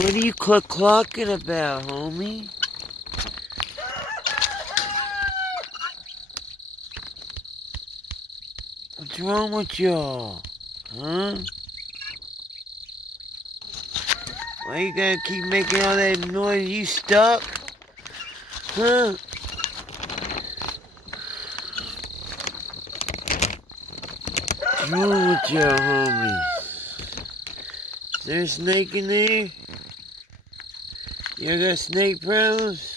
What are you clucking about, homie? What's wrong with y'all? Huh? Why you gotta keep making all that noise? You stuck? Huh? What's wrong with y'all, homies? Is there a snake in there? You got snake problems?